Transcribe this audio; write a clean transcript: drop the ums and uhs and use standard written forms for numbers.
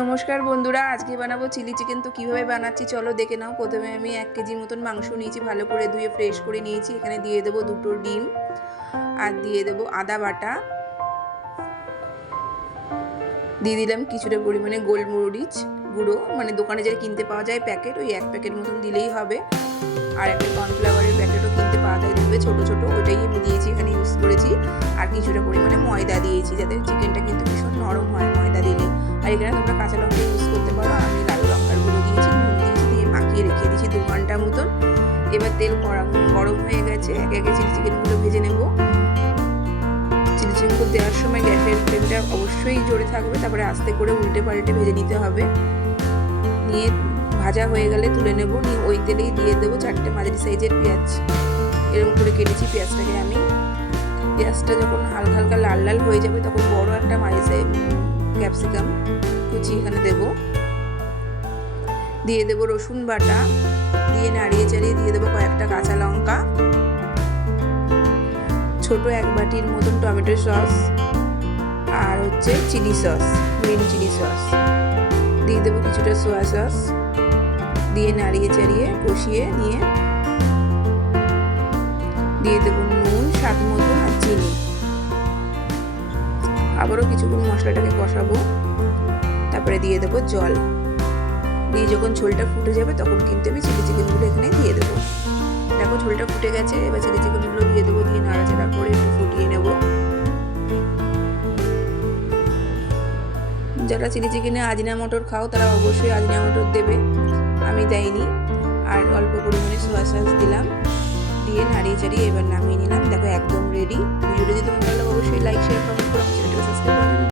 নমস্কার বন্ধুরা, আজকে বানাবো চিলি চিকেন। তো কীভাবে বানাচ্ছি চলো দেখে নাও। প্রথমে আমি 1 কেজি মতন মাংস নিয়েছি, ভালো করে ধুয়ে ফ্রেশ করে নিয়েছি। এখানে দিয়ে দেবো 2টো ডিম আর দিয়ে দেবো আদা বাটা, দিয়ে দিলাম কিছুটা পরিমাণে গোলমরিচ গুঁড়ো, মানে দোকানে যেটা কিনতে পাওয়া যায় প্যাকেট, ওই 1 প্যাকেট মতন দিলেই হবে। আর একটা কর্নফ্লাওয়ারের প্যাকেটও কিনতে পাওয়া যায়, দেখবে ছোটো ছোটো, ওইটাই আমি দিয়েছি, এখানে ইউজ করেছি। আর কিছুটা পরিমাণে ময়দা দিয়েছি, যাতে চিকেনটা কিন্তু ভীষণ নরম হয় ময়দা দিলে। আর এখানে তোমরা কাঁচা লঙ্কা ইউজ করতে পারো, আমি লাল লঙ্কার গুঁড়ো দিয়েছি, নুন দিয়েছি, দিয়ে মাখিয়ে রেখে দিয়েছি 2 ঘন্টা মতন। এবার তেল গরম হয়ে গেছে, একে একে চিলি চিকেনগুলো ভেজে নেব। চিলি চিকেনগুলো দেওয়ার সময় গ্যাসের ফ্লেমটা অবশ্যই জোরে থাকবে, তারপরে আস্তে করে উল্টে পাল্টে ভেজে নিতে হবে। নিয়ে ভাজা হয়ে গেলে তুলে নেব, নিয়ে ওই তেলেই দিয়ে দেবো 4টে মাঝারি সাইজের পেঁয়াজ, এরকম করে কেটেছি পেঁয়াজটাকে আমি। পেঁয়াজটা যখন হালকা হালকা লাল লাল হয়ে যাবে তখন বড় একটা মাঝারি সাইজ ক্যাপসিকাম কুচি এখানে দেব, দিয়ে দেবো রসুন বাটা, দিয়ে নাড়িয়ে চাড়িয়ে দিয়ে দেবো কয়েকটা কাঁচা লঙ্কা, ছোট 1 বাটির মতন টমেটো সস, আর হচ্ছে chilli sauce, green chilli sauce, দিয়ে দেবো কিছুটা সোয়া সস, দিয়ে নাড়িয়ে চাড়িয়ে কষিয়ে নিয়ে দিয়ে দেবো নুন স্বাদ মতন আর চিনি। আবারও কিছুক্ষণ মশলাটাকে কষাবো, তারপরে দিয়ে দেবো জল, দিয়ে যখন ঝোলটা ফুটে যাবে তখন কিন্তু আমি চিলি চিকেনগুলো এখানে দিয়ে দেবো। দেখো ঝোলটা ফুটে গেছে, এবার চিলি চিকেনগুলো দিয়ে দেবো, দিয়ে নাড়াচাড়া করে একটু ফুটিয়ে নেব। যারা চিলি চিকেনে আজিনামোটোর খাও তারা অবশ্যই আজিনামোটোর দেবে, আমি দেয়নি। আর অল্প পরিমাণে সোয়া সস দিলাম, দিয়ে নাড়িয়ে চাড়িয়ে এবার নামিয়ে নিলাম। দেখো একদম রেডি। ভিডিওটা যদি তোমার ভালো লাগে অবশ্যই লাইক শেয়ার কমেন্ট করে